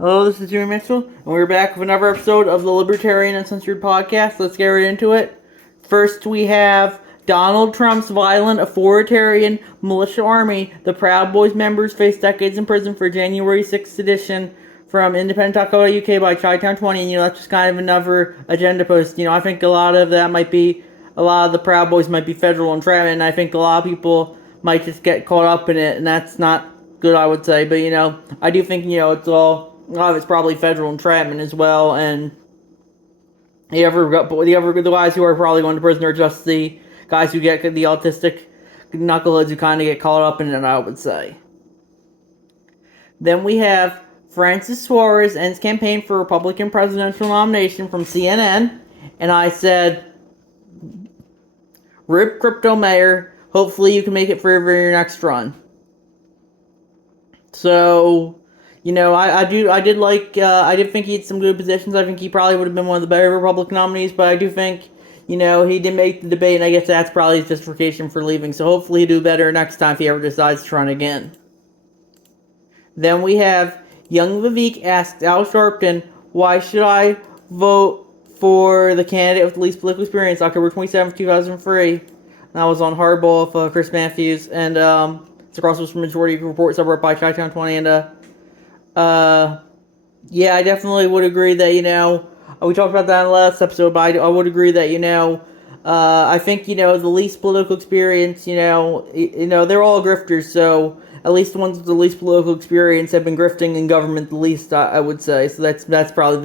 Hello, this is Jimmy Mitchell, and we're back with another episode of the Libertarian Uncensored podcast. Let's get right into it. First, we have Donald Trump's violent authoritarian militia army. The Proud Boys members face decades in prison for January 6th edition from independent.co.uk by Chi-Town20. And, that's just kind of another agenda post. I think a lot of the Proud Boys might be federal entrapment, and I think a lot of people might just get caught up in it, and that's not good, I would say. But, I do think, it's all... A lot of it's probably federal entrapment as well, and the guys who are probably going to prison are just the guys who get the autistic knuckleheads who kind of get caught up in it, I would say. Then we have Francis Suarez ends campaign for Republican presidential nomination from CNN, and I said, "Rip crypto mayor. Hopefully you can make it for your next run." So. I did think he had some good positions. I think he probably would have been one of the better Republican nominees, but I do think, he didn't make the debate, and I guess that's probably his justification for leaving. So hopefully he'll do better next time if he ever decides to run again. Then we have Young Vivek asks Al Sharpton, "Why should I vote for the candidate with the least political experience?" October 27th, 2003. That was on Hardball of Chris Matthews, and it's across from Majority Report, suburb by Chi-Town20, and yeah, I definitely would agree that, we talked about that in the last episode, but I would agree that, I think, the least political experience, they're all grifters, so at least the ones with the least political experience have been grifting in government the least, I would say. So that's probably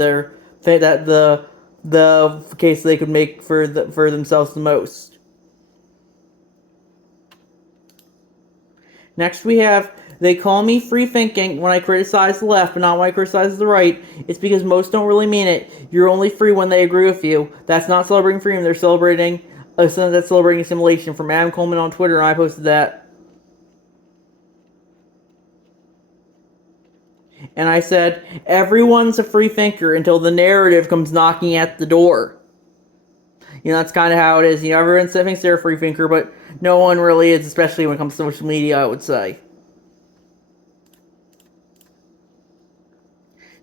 the case they could make for themselves the most. Next we have, "They call me free-thinking when I criticize the left, but not when I criticize the right. It's because most don't really mean it. You're only free when they agree with you. That's not celebrating freedom. They're celebrating assimilation." From Adam Coleman on Twitter, and I posted that. And I said, "Everyone's a free thinker until the narrative comes knocking at the door." That's kind of how it is. Everyone thinks they're a free thinker, but no one really is, especially when it comes to social media, I would say.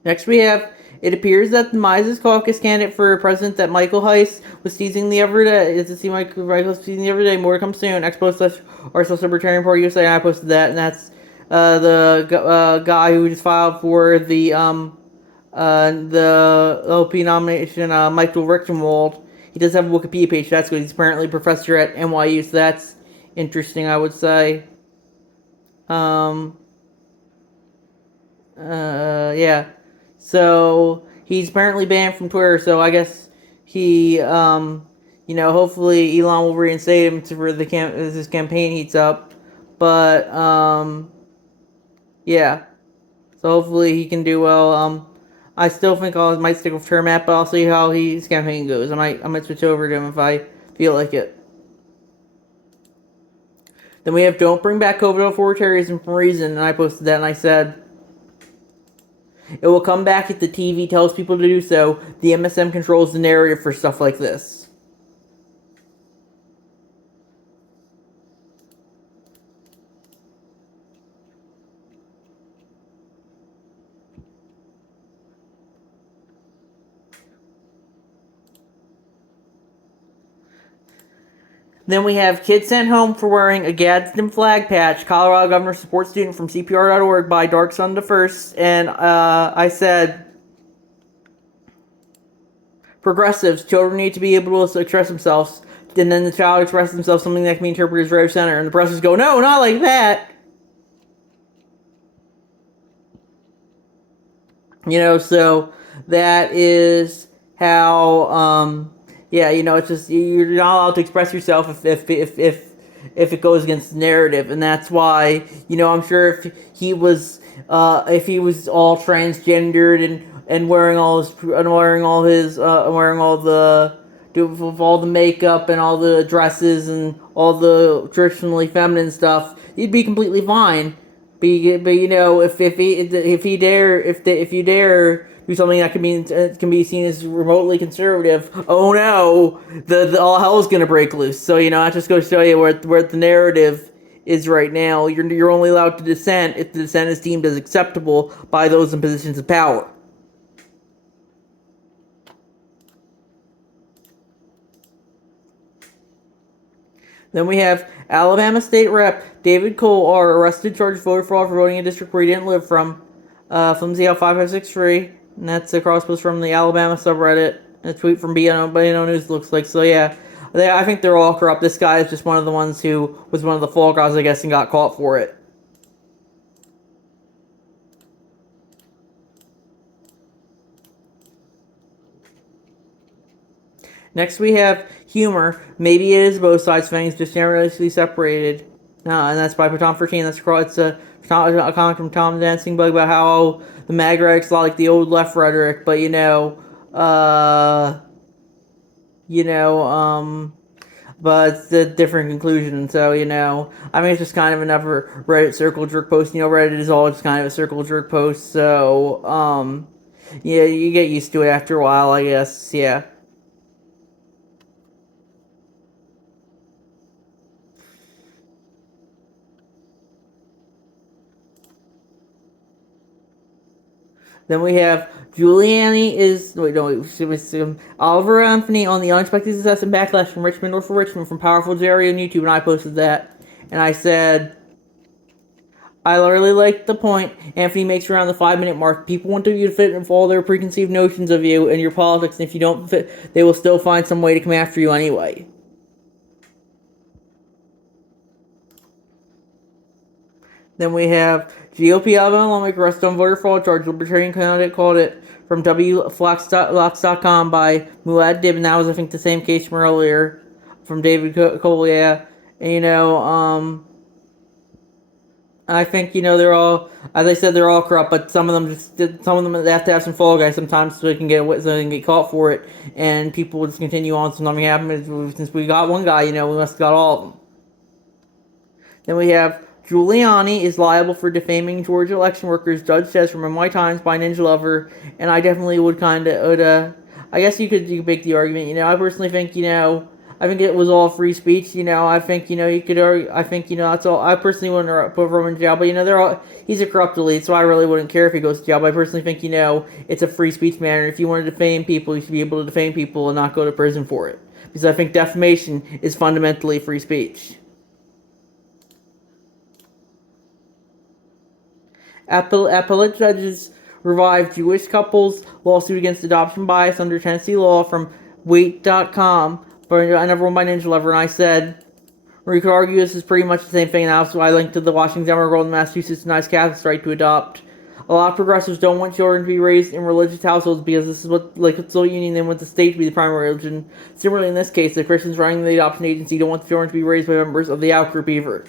Next we have, "It appears that the Mises Caucus candidate for president that Michael Heiss was teasing the other day. More to come soon. /r/Libertarian Party USA." And I posted that, and that's the guy who just filed for the LP nomination, Michael Richenwald. He does have a Wikipedia page. That's good. He's apparently a professor at NYU, so that's interesting, I would say. Yeah. So, he's apparently banned from Twitter, so I guess he, hopefully Elon will reinstate him as his campaign heats up. But, yeah. So hopefully he can do well. I still think I might stick with Termat, but I'll see how his campaign goes. I might switch over to him if I feel like it. Then we have, "Don't bring back COVID authoritarianism for reason," and I posted that, and I said, "It will come back if the TV tells people to do so. The MSM controls the narrative for stuff like this." Then we have, "Kid sent home for wearing a Gadsden flag patch. Colorado governor supports student from CPR.org by Dark Sun the First." And I said, "Progressives, children need to be able to express themselves." And then the child expresses themselves, something that can be interpreted as right of center. And the progressives go, "No, not like that." So that is how, it's just, you're not allowed to express yourself if it goes against the narrative, and that's why, I'm sure if he was all transgendered and wearing all the makeup and all the dresses and all the traditionally feminine stuff, he'd be completely fine. But if you dare do something that can be seen as remotely conservative, oh no, the all hell's gonna break loose. So that just goes to show you where the narrative is right now. You're only allowed to dissent if the dissent is deemed as acceptable by those in positions of power. Then we have Alabama State Rep David Cole are arrested, charged with voter fraud for voting in a district where he didn't live from ZL 5563, and that's a cross post from the Alabama subreddit. A tweet from BNO News looks like. So yeah, I think they're all corrupt. This guy is just one of the ones who was one of the fall guys, I guess, and got caught for it. Next we have Humor. Maybe it is both sides things, just narrowly separated. And that's by Tom 13. It's a comment from Tom Dancing Bug about how the mag radic's a lot like the old left rhetoric, but but it's a different conclusion. So, I mean, it's just kind of another Reddit circle jerk post. Reddit is all just kind of a circle jerk post. So, yeah, you get used to it after a while, I guess. Yeah. Then we have Giuliani is Oliver Anthony on the unexpected success and backlash from Richmond or for Richmond from Powerful Jerry on YouTube, and I posted that, and I said, I really like the point Anthony makes around the 5-minute mark. People want you to fit and follow their preconceived notions of you and your politics, and if you don't fit, they will still find some way to come after you anyway. Then we have GOP Alabama lawmaker arrested on voter fraud charge. Libertarian candidate called it from WFlocks.com by Muad Dib, and that was, I think, the same case from earlier from David Cole. Yeah, and I think they're all, as I said, they're all corrupt, but some of them they have to have some fall guys sometimes so they can get caught for it, and people will just continue on. So nothing happens. Since we got one guy, we must have got all of them. Then we have Giuliani is liable for defaming Georgia election workers, judge says from NY Times by Ninja Lover, and I definitely would I guess you could make the argument, I personally think, I think it was all free speech, I think, you could argue, I think, that's all, I personally wouldn't put Roman in jail, but, he's a corrupt elite, so I really wouldn't care if he goes to jail, but I personally think, it's a free speech matter. If you want to defame people, you should be able to defame people and not go to prison for it, because I think defamation is fundamentally free speech. Appellate judges revive Jewish couples lawsuit against adoption bias under Tennessee law from Wait.com. But another one by Ninja Lover, and I said, or you could argue this is pretty much the same thing now, so I linked to the Washington Examiner in Massachusetts denies Catholics' right to adopt. A lot of progressives don't want children to be raised in religious households because this is what, like the Soviet Union, they want the state to be the primary religion. Similarly, in this case, the Christians running the adoption agency don't want the children to be raised by members of the outgroup either.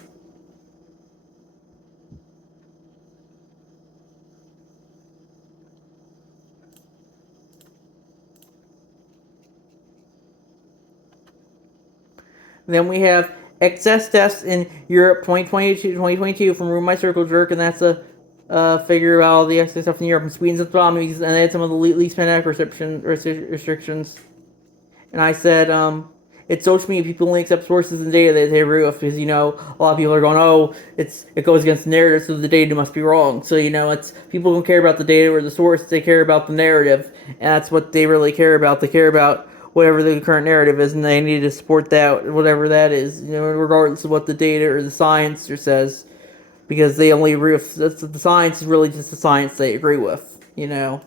Then we have excess deaths in Europe 2022 from Room My Circle Jerk, and that's a figure about all the excess stuff in Europe. And Sweden's at the bottom, and they had some of the least pandemic restrictions. And I said, it's social media. People only accept sources and data that they agree with, because a lot of people are going, oh, it goes against the narrative, so the data must be wrong. So it's people don't care about the data or the source; they care about the narrative, and that's what they really care about. They care about whatever the current narrative is, and they need to support that, whatever that is, regardless of what the data or the science says, because they only agree with the science is really just the science they agree with. Then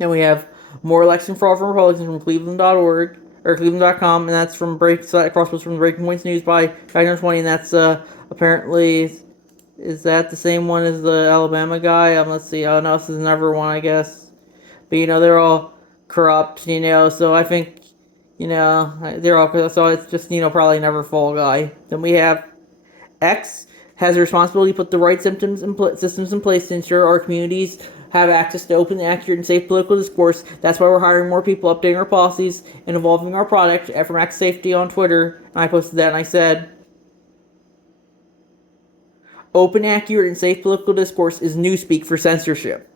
we have more election fraud from Republicans from Cleveland.org or Cleveland.com, and that's from crosspost from Breaking Points News by 520, and that's apparently, is that the same one as the Alabama guy? Let's see. Oh no, this is another one, I guess. But they're all corrupt, so I think, they're all, so it's just, probably never fall guy. Then we have X has a responsibility to put the right systems in place to ensure our communities have access to open, accurate, and safe political discourse. That's why we're hiring more people, updating our policies, and evolving our product from X Safety on Twitter. And I posted that, and I said, open, accurate, and safe political discourse is newspeak for censorship.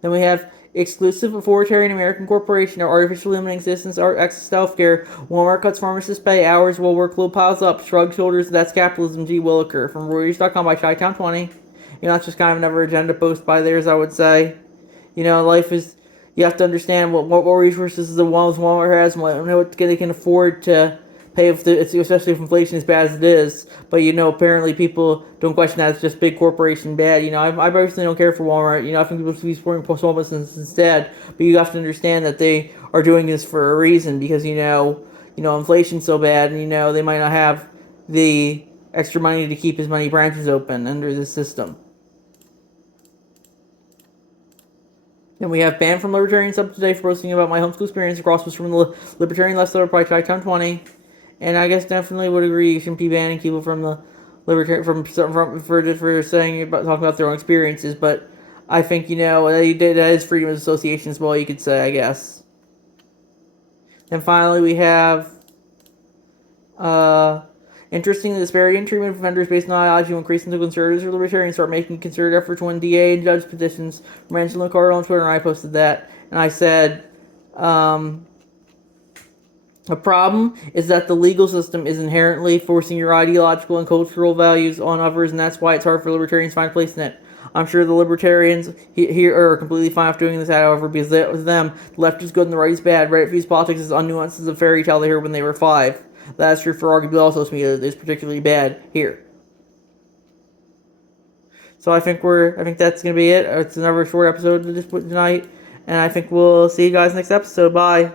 Then we have exclusive authoritarian American corporation are artificially limiting citizens' access to healthcare. Walmart cuts pharmacists' pay, hours while workload piles up. Shrug shoulders, that's capitalism. G. Williker. From Reuters.com by Chi-Town20. That's just kind of another agenda post by theirs, I would say. Life is, you have to understand what resources the Walmart has and what they can afford to pay, especially if inflation is bad as it is. But, apparently people don't question that it's just big corporation bad. I personally don't care for Walmart. I think people should be supporting small business instead. But you have to understand that they are doing this for a reason because, inflation's so bad and, they might not have the extra money to keep as many branches open under this system. And we have banned from Libertarian sub today for posting about my homeschool experience. Across was from the Libertarian left side by Chi-Town20. And I guess definitely would agree you shouldn't be banning people from the Libertarian for saying about talking about their own experiences. But I think that is freedom of association as well. You could say, I guess. And finally, we have interesting, the disparity in treatment of offenders based on ideology will increase until conservatives or libertarians start making concerted efforts to win DA and judge petitions. From Angela Carter on Twitter, and I posted that. And I said, the problem is that the legal system is inherently forcing your ideological and cultural values on others, and that's why it's hard for libertarians to find a place in it. I'm sure the libertarians here are completely fine with doing this, however, because with them, the left is good and the right is bad. Right views politics as unnuanced as a fairy tale they heard when they were 5. That's true for arguably all social media. It's particularly bad here. So I think that's gonna be it. It's another short episode tonight, and I think we'll see you guys next episode. Bye.